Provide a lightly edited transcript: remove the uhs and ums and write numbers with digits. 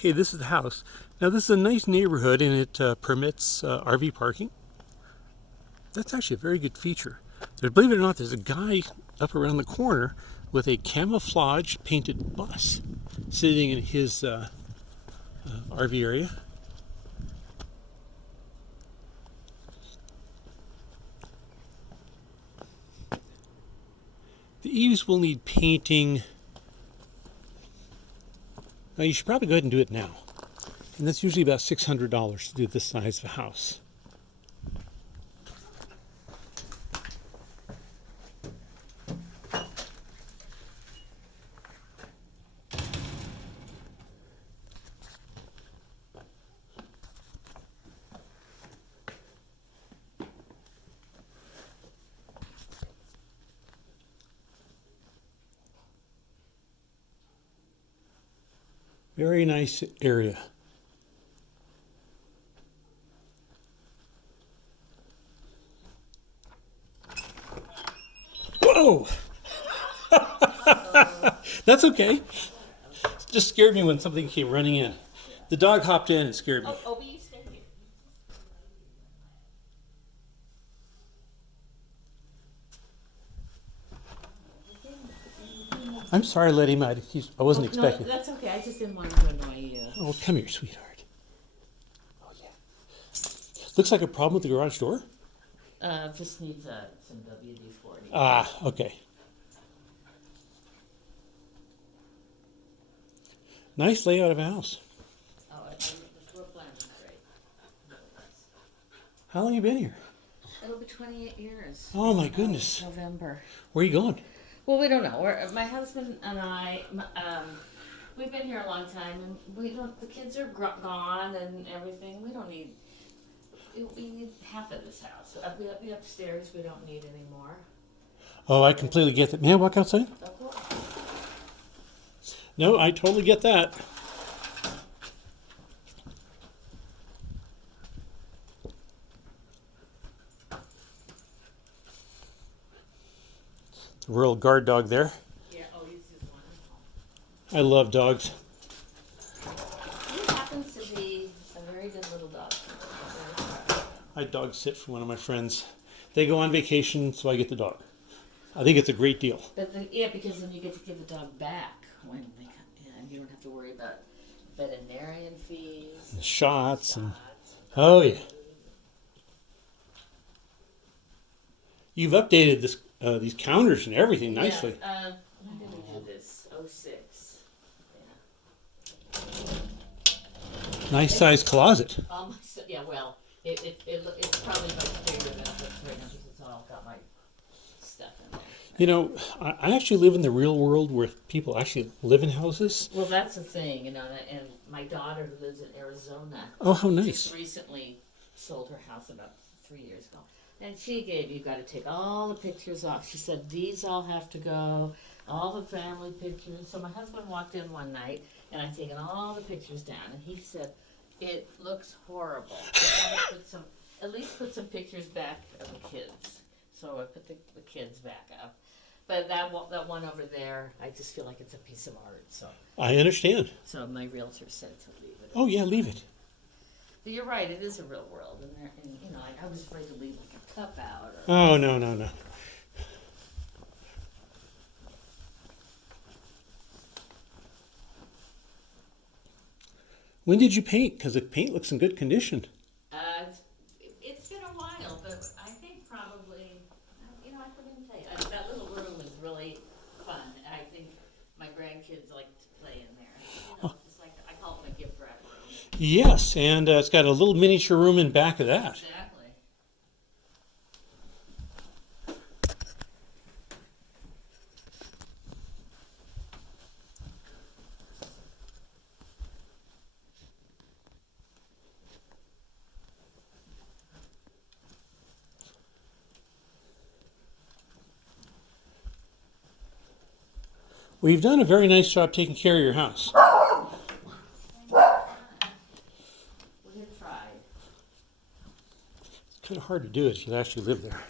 Okay, this is the house. Now this is a nice neighborhood and it permits RV parking. That's actually a very good feature. Believe it or not, there's a guy up around the corner with a camouflage painted bus sitting in his RV area. The eaves will need painting. Now you should probably go ahead and do it now. And that's usually about $600 to do this size of a house. Very nice area. Whoa! That's okay. Just scared me when something came running in. The dog hopped in and scared me. Oh, you stay here. I'm sorry I let him out. I wasn't expecting. No, that's okay. I just didn't want to annoy you. Oh, come here, sweetheart. Oh, yeah. Looks like a problem with the garage door? Just needs some WD-40. Ah, okay. Nice layout of a house. Oh, the floor plan is great. Really nice. How long you been here? It'll be 28 years. Oh, my goodness. November. Where are you going? Well, we don't know. My husband and I, we've been here a long time, and we don't. The kids are gone and everything. We don't need. We need half of this house. The upstairs we don't need anymore. Oh, I completely get that. May I walk outside? Of course. No, I totally get that. The royal guard dog there. Yeah. Oh, he's just wonderful. I love dogs. He happens to be a very good little dog. I dog sit for one of my friends. They go on vacation, so I get the dog. I think it's a great deal. But because then you get to give the dog back when they come in, and you don't have to worry about veterinarian fees, The shots and oh yeah. You've updated this these counters and everything nicely. Yeah, when did we do this? 06. Yeah. Nice sized closet. Yeah. Well, it's probably much bigger than this right now because it's all got my stuff in there. You know, I actually live in the real world where people actually live in houses. Well, that's the thing, and my daughter who lives in Arizona. Oh, how nice. Just recently sold her house about 3 years ago. And you've got to take all the pictures off. She said, these all have to go, all the family pictures. So my husband walked in one night, and I'd taken all the pictures down, and he said, it looks horrible. At least put some pictures back of the kids. So I put the kids back up. But that one over there, I just feel like it's a piece of art. So I understand. So my realtor said to leave it. Oh yeah, leave it. But you're right, it is a real world, and I was afraid to leave like a cup out. Oh no, no, no. When did you paint? Because the paint looks in good condition. It's been a while, but I think probably, I couldn't tell you. That little room is really fun. I think my grandkids like to play in there. It's like, I call it my gift wrap room. Yes, and it's got a little miniature room in back of that. Exactly. Well, you've done a very nice job taking care of your house. We have tried. It's kind of hard to do it if you actually live there.